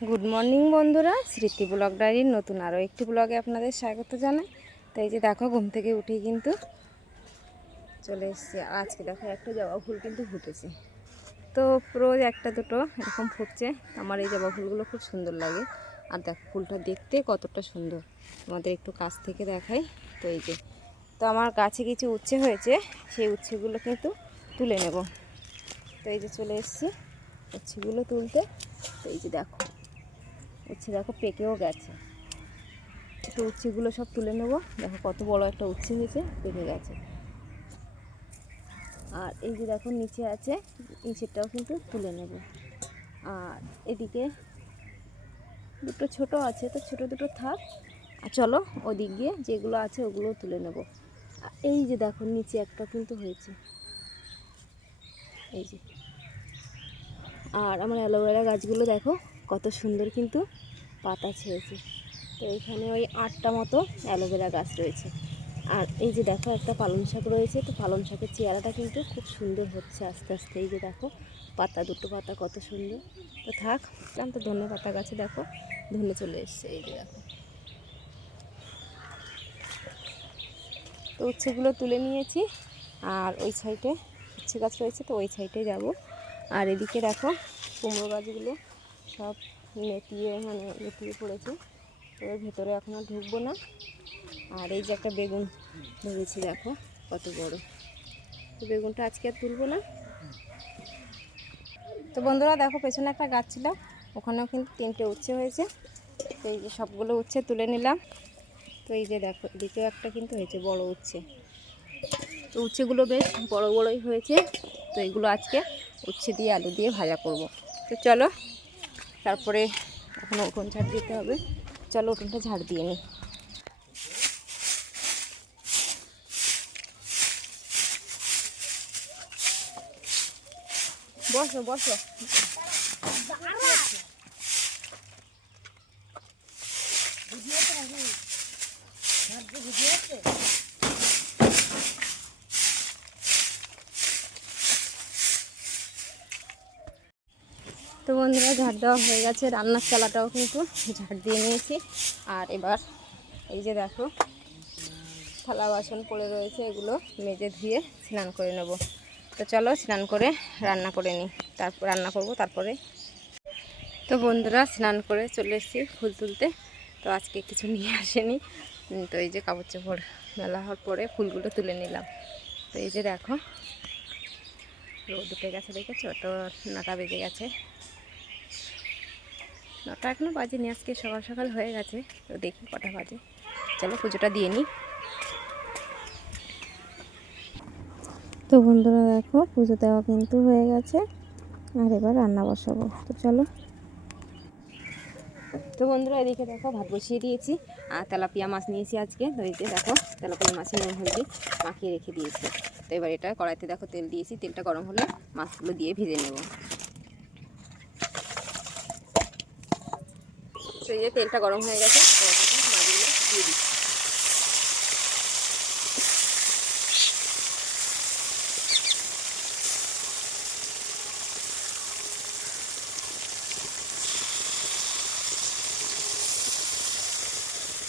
Good morning বন্ধুরা, স্মৃতি blog ডায়েরির নতুন আরও একটি ব্লগে আপনাদের স্বাগত জানাই। তো এই যে দেখো, ঘুম থেকে উঠেই কিন্তু চলে এসেছি। আর আজকে দেখো একটা জবা ফুল কিন্তু ফুটেছে। তো রোজ একটা দুটো এরকম ফুটছে। আমার এই জবা ফুলগুলো খুব সুন্দর লাগে। আর দেখো ফুলটা দেখতে কতটা সুন্দর, তোমাদের একটু কাছ থেকে দেখাই। তো এই যে, তো আমার গাছে কিছু উচ্ছে হয়েছে, সেই উচ্ছেগুলো কিন্তু তুলে নেব। তো এই যে চলে এসেছি উচ্ছেগুলো তুলতে। তো এই যে দেখো উচ্ছে দেখো পেকেও গেছে। তো উচ্ছেগুলো সব তুলে নেব। দেখো কত বড় একটা উচ্ছে হয়েছে, পেকে গেছে। আর এই যে দেখো নিচে আছে, নিচেরটাও কিন্তু তুলে নেব। আর এদিকে দুটো ছোট আছে, তো ছোট দুটো থাক। আর চলো ওদিক গিয়ে যেগুলো আছে ওগুলো তুলে নেব। এই যে দেখো নিচে একটা কিন্তু হয়েছে, এই যে। আর আমার অ্যালোভেরা গাছগুলো দেখো কত সুন্দর কিন্তু পাতা ছেড়েছে। তো এইখানে ওই 8টা মতো অ্যালোভেরা গাছ রয়েছে। আর এই যে দেখো একটা পালং শাক রয়েছে। তো পালং শাকের চেয়ারাটা কিন্তু খুব সুন্দর হচ্ছে আস্তে আস্তে। এই যে দেখো পাতা, দুটো পাতা কত সুন্দর। তো থাক, তো ধনে পাতা গাছে দেখো ধনে চলে এসছে। এই যে দেখো, তো উচ্ছেগুলো তুলে নিয়েছি। আর ওই সাইডে উচ্ছে গাছ রয়েছে, তো ওই সাইডে যাব। আর এদিকে দেখো কুমড়ো গাছগুলো সব নেতিয়ে পড়েছে। এর ভেতরে এখন আর ঢুকবো না। আর এই যে একটা বেগুন ধরেছি, দেখো কত বড়। তো বেগুনটা আজকে আর তুলবো না। তো বন্ধুরা দেখো, পেছনে একটা গাছ ছিল, ওখানেও কিন্তু 3টে উচ্ছে হয়েছে। তো এই যে সবগুলো উচ্ছে তুলে নিলাম। তো এই যে দেখো এদিকেও একটা কিন্তু হয়েছে বড় উচ্ছে। তো উচ্ছেগুলো বেশ বড় বড়ই হয়েছে। তো এগুলো আজকে উচ্ছে দিয়ে আলু দিয়ে ভাজা করব। তো চলো, তারপরে এখন উঠোন ঝাড় দিতে হবে। চলো উঠোনটা ঝাড় দিয়ে নিই। বসো বসো। তো বন্ধুরা ঝাড় দেওয়া হয়ে গেছে, রান্নার চালাটাও কিন্তু ঝাড় দিয়ে নিয়েছি। আর এবার এই যে দেখো থালা বাসন পড়ে রয়েছে, এগুলো মেজে ধুয়ে স্নান করে নেব। তো চলো স্নান করে রান্না করে নিই, তারপর রান্না করব তারপরে। তো বন্ধুরা স্নান করে চলে এসেছি ফুল তুলতে। তো আজকে কিছু নিয়ে আসেনি। তো এই যে কাপড় চোপড় মেলা হওয়ার পরে ফুলগুলো তুলে নিলাম। তো এই যে দেখো রোদ উঠে গেছে, দেখেছো? তো 9টা বেজে গেছে, 9টা এখনও বাজেনি, আজকে সকাল সকাল হয়ে গেছে। তো দেখি কটা বাজে, চলো পুজোটা দিয়ে নিই। তো বন্ধুরা দেখো পুজো দেওয়া কিন্তু হয়ে গেছে। আর এবার রান্না বসাবো। তো চলো। তো বন্ধুরা এদিকে দেখো ভাত বসিয়ে দিয়েছি। আর তেলাপিয়া মাছ নিয়েছি আজকে। তো এই যে দেখো তেলাপিয়া মাছের নুন হলদি মাখিয়ে রেখে দিয়েছি। তো এবার এটা কড়াইতে দেখো তেল দিয়েছি, তেলটা গরম হলে মাছগুলো দিয়ে ভেজে নেব। তো এই যে তেলটা গরম হয়ে গেছে, মাছগুলো দিয়ে দিচ্ছি।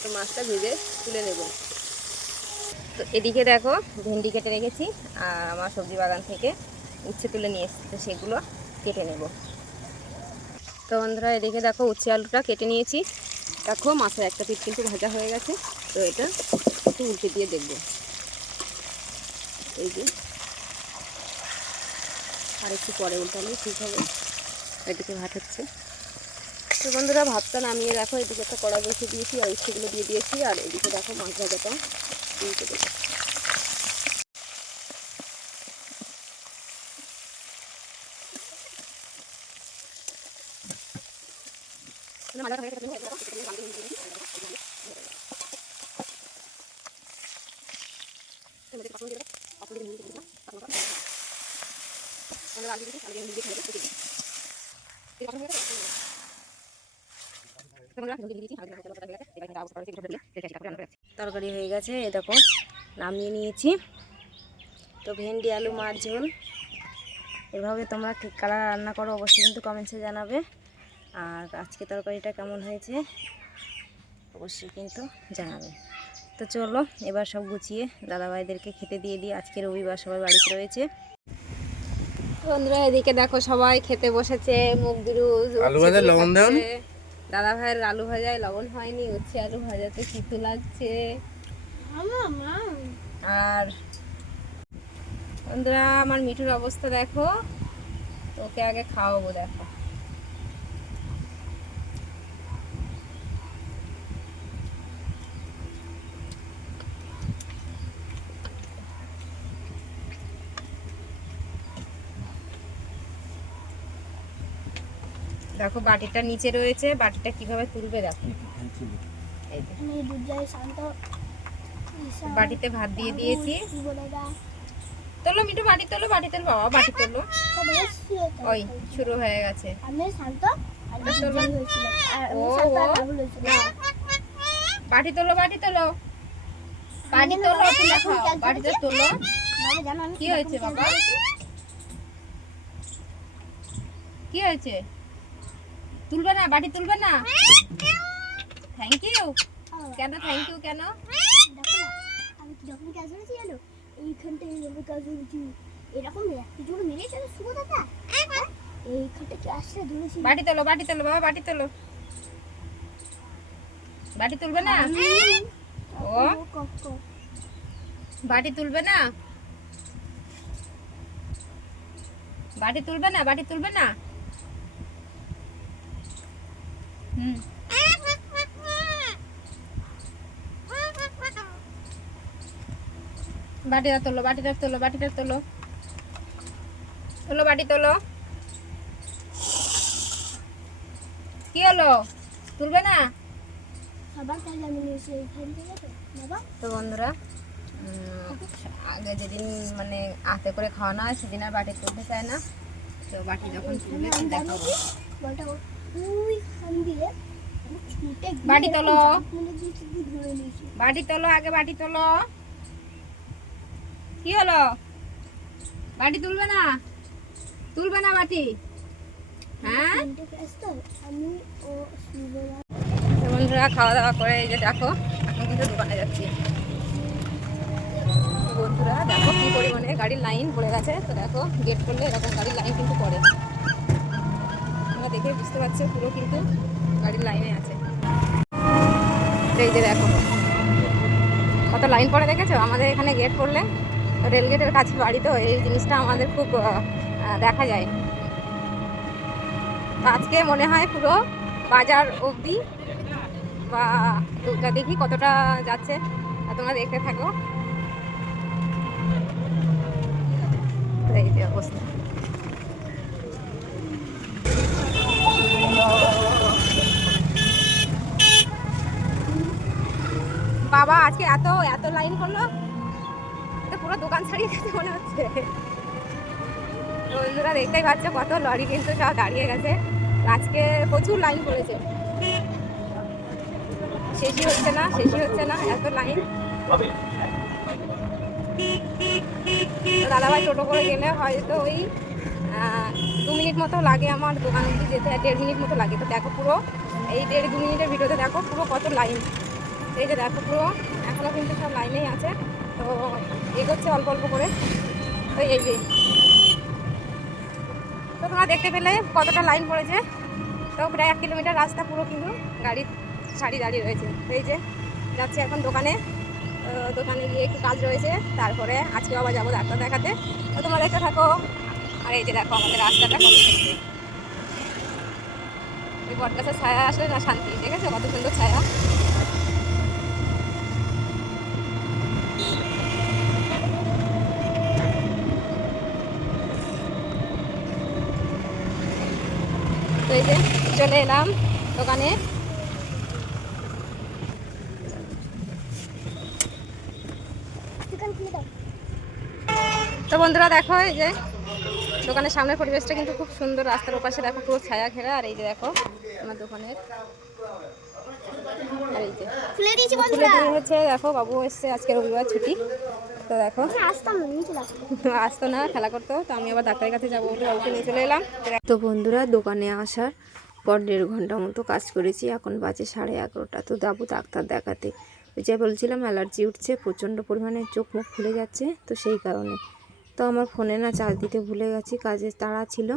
তো মাছটা ভেজে তুলে নেব। তো এদিকে দেখো ভেন্ডি কেটে রেখেছি। আর আমার সবজি বাগান থেকে উচ্ছে তুলে নিয়ে এসেছি, তো সেগুলো কেটে নেব। তো বন্ধুরা এদিকে দেখো উচ্ছে আলুটা কেটে নিয়েছি। দেখো মাছের একটা পিঠ কিন্তু ভাজা হয়ে গেছে। তো এটা একটু উল্টে দিয়ে দেখবো। এই যে আর একটু পরে উল্টালে ঠিক হবে। এদিকে ভাত হচ্ছে। তো বন্ধুরা ভাতটা নামিয়ে দেখো, এদিকে একটা কড়া বসিয়ে দিয়েছি আর উচ্ছেগুলো দিয়ে দিয়েছি। আর এদিকে দেখো মাছ ভাজাটা উল্টে দেবো। তরকারি হয়ে গেছে, এ দেখো নামিয়ে নিয়েছি। তো ভেন্ডি আলু মাছ ঝোল। এভাবে তোমরা ঠিক কালার রান্না করো, অবশ্যই কিন্তু কমেন্টসে জানাবে। আর আজকে তরকারিটা কেমন হয়েছে অবশ্যই কিন্তু জানাবেন। তো চলো এবার সব গুছিয়ে দাদাভাইদেরকে খেতে দিয়ে দিই, আজকে রবিবার সবাই বাড়িতে রয়েছে। বন্ধুরা এদিকে দেখো সবাই খেতে বসেছে, মুখ বিরুজ আলু ভাজা লবণ দেন। দাদা ভাইয়ের আলু ভাজায় লবণ হয়নি, উচ্ছে আলু ভাজাতে তিতো লাগছে। আর বন্ধুরা আমার মিঠুর অবস্থা দেখো, ওকে আগে খাওয়াবো। দেখো দেখো বাটিটা নিচে রয়েছে, বাটিটা কিভাবে তুলবে দেখো। এই যে বাটিতে ভাত দিয়ে দিয়েছি। তোলো মিঠু বাটি তোলো, বাটি তোলো বাবা, বাটি তোলো। ওই শুরু হয়ে গেছে। বাটি তোলো, বাটি তোলো, বাটি তোলো, তুলে খাও, বাটিটা তোলো। কি হয়েছে বাবা, কি হয়েছে? তুলবে না, বাটি তুলবে না? থ্যাংক ইউ কেন? থ্যাংক ইউ কেন? আমি যখন কাজ করেছি জানো, এইখানটা এইভাবে কাজ করেছি, এরকম একটু জোরে মেরেছে না শুভ দাদা, এইখানটা কি আসছে ধরেছি। বাটি তোলো, বাটি তোলো বাবা, বাটি তোলো। বাটি তুলবে না? ও বাটি তুলবে না, বাটি তুলবে না, বাটি তুলবে না। হুম বাটিটা তোলো, বাটিটা তোলো, বাটিটা তোলো, তোলো বাটি তোলো। কি হলো, তুলবে না? খাবার তাহলে আমি নিয়েছি এইখান থেকে তো বাবা। তো বন্ধুরা আগে যেদিন মানে হাতে করে খাওয়ানো হয় সেদিন আর বাটি তুলতে চায় না, তো বাটি যখন তুলেছি দেখাবো। বলটা ওই খান দিয়ে ছুটে বাটি তোলো, ধরে নিয়েছি। বাটি তোলো, আগে বাটি তোলো। কি হলো, বাটি তুলবে না? তুলবে না বাটি? হ্যাঁ আমি ও শুভরা বন্ধুরা খাওয়া দাওয়া করে এই যে দেখো এখন কিন্তু দোকানে যাচ্ছি। বন্ধুরা দেখো কি পরিমাণে গাড়ির লাইন পড়ে গেছে। তো দেখো গেট করলে এরকম গাড়ির লাইন কিন্তু পড়ে, তোমরা দেখে বুঝতে পারছো পুরো কিন্তু গাড়ির লাইনে আছে। এই যে দেখো কত লাইন পড়ে, দেখেছো? আমাদের এখানে গেট করলে রেল গেটের কাছে বাড়ি, তো এই জিনিসটা আমাদের খুব দেখা যায়। তো আজকে মনে হয় পুরো বাজার অবধি বা দুধটা দেখি কতটা যাচ্ছে, তোমরা দেখতে থাকো। এই যে অবস্থা, বাবা আজকে এত এত লাইন করলো, তো পুরো দোকান ছাড়িয়ে গেছে মনে হচ্ছে। বন্ধুরা দেখতেই পাচ্ছ কত লরি কিন্তু সব দাঁড়িয়ে গেছে, আজকে প্রচুর লাইন পড়েছে, শেষই হচ্ছে না, শেষই হচ্ছে না, এত লাইন। দাদাভাই টোটো করে গেলে হয়তো ওই 2 মিনিট মতো লাগে আমার দোকান অবধি যেতে, 1.5 মিনিট মতো লাগে। তো দেখো পুরো এই 1.5-2 মিনিটের ভিডিওতে দেখো পুরো কত লাইন। এই যে দেখো পুরো এখনও কিন্তু সব লাইনেই আছে, তো এগোচ্ছে অল্প অল্প করে। তো এই যে তো তোমরা দেখতে পেলে কতটা লাইন পড়েছে। তো প্রায় 1 কিলোমিটার রাস্তা পুরো কিন্তু গাড়ির সারি দাঁড়িয়ে রয়েছে। এই যে যাচ্ছি এখন দোকানে, দোকানে গিয়ে একটু কাজ রয়েছে, তারপরে আজকে আবার যাবো ডাক্তার দেখাতে। তো তোমরা দেখতে থাকো। আর এই যে দেখো আমাদের রাস্তাটা কত সুন্দর, এই বটগাছের ছায়া আসলে না শান্তি, দেখেছো কত সুন্দর ছায়া। তো এই যে চলে এলাম দোকানে। তো বন্ধুরা দেখো এই যে দোকানের সামনের পরিবেশটা কিন্তু খুব সুন্দর, রাস্তার ওপাশে দেখো পুরো ছায়া ঘেরা। আর এই যে দেখো আমার দোকানের, আর এই যে খুলে দিয়েছি খুলে দিয়ে হচ্ছে দেখো বাবু এসছে, আজকে রবিবার ছুটি। তো দেখো আসতো না, খেলা করতো, তো আমি আবার ডাক্তারের কাছে যাবো বলে বাবুকে নিয়ে চলে এলাম। তো বন্ধুরা দোকানে আসার পর 1.5 ঘন্টা মতো কাজ করেছি। এখন বাজে 11:30। তো যাবো ডাক্তার দেখাতে। ওই যে বলছিলাম অ্যালার্জি উঠছে, প্রচণ্ড পরিমাণে চোখ মুখ ফুলে যাচ্ছে, তো সেই কারণে। তো আমার ফোনে না চার্জ দিতে ভুলে গেছি, কাজের তাড়া ছিল,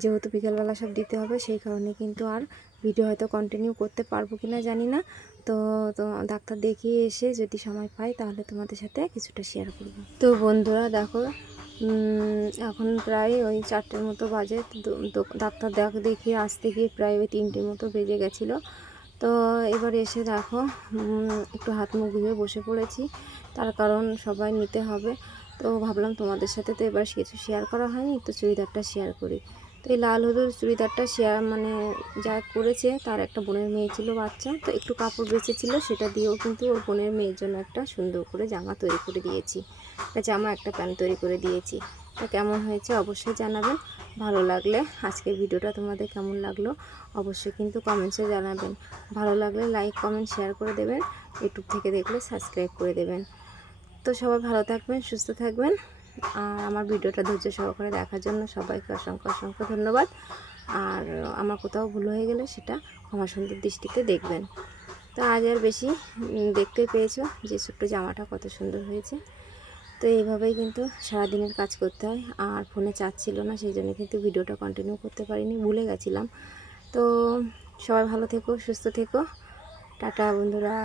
যেহেতু বিকেলবেলা সব দিতে হবে, সেই কারণে কিন্তু আর ভিডিও হয়তো কন্টিনিউ করতে পারবো কি না জানি না। তো তো ডাক্তার দেখিয়ে এসে যদি সময় পাই তাহলে তোমাদের সাথে কিছুটা শেয়ার করব। তো বন্ধুরা দেখো, এখন প্রায় ওই 4টের মতো বাজে। তো ডাক্তার দেখিয়ে আসতে গিয়ে প্রায় ওই 3টের মতো বেজে গেছিলো। তো এবার এসে দেখো একটু হাত মুখ ধুয়ে বসে পড়েছি, তার কারণ সবাই নিতে হবে। তো ভাবলাম তোমাদের সাথে তো এবার কিছু শেয়ার করা হয়নি, তো চুড়িদারটা শেয়ার করি। তো এই লাল হলুদ চুড়িদারটা শেয়ার মানে যা করেছে তার একটা বোনের মেয়ে ছিল বাচ্চা, তো একটু কাপড় বেঁচেছিল, সেটা দিয়েও কিন্তু ওর বোনের মেয়ের জন্য একটা সুন্দর করে জামা তৈরি করে দিয়েছি। একটা জামা একটা প্যান্ট তৈরি করে দিয়েছি। তা কেমন হয়েছে অবশ্যই জানাবেন। ভালো লাগলে আজকের ভিডিওটা তোমাদের কেমন লাগলো অবশ্যই কিন্তু কমেন্টসে জানাবেন। ভালো লাগলে লাইক কমেন্ট শেয়ার করে দেবেন, ইউটিউব থেকে দেখলে সাবস্ক্রাইব করে দেবেন। তো সবাই ভালো থাকবেন, সুস্থ থাকবেন। আর আমার ভিডিওটা ধৈর্য সহকারে দেখার জন্য সবাইকে অসংখ্য অসংখ্য ধন্যবাদ। আর আমার কোথাও ভুল হয়ে গেলে সেটা ক্ষমা সুন্দর দৃষ্টিতে দেখবেন। তো আজ আর বেশি দেখতে পেয়েছো যে ছোট্ট জামাটা কত সুন্দর হয়েছে। তো এইভাবেই কিন্তু সারাদিনের কাজ করতে হয়। আর ফোনে চার্জ ছিল না, সেই জন্য কিন্তু ভিডিওটা কন্টিনিউ করতে পারিনি, ভুলে গেছিলাম। তো সবাই ভালো থেকো, সুস্থ থেকো। টাটা বন্ধুরা।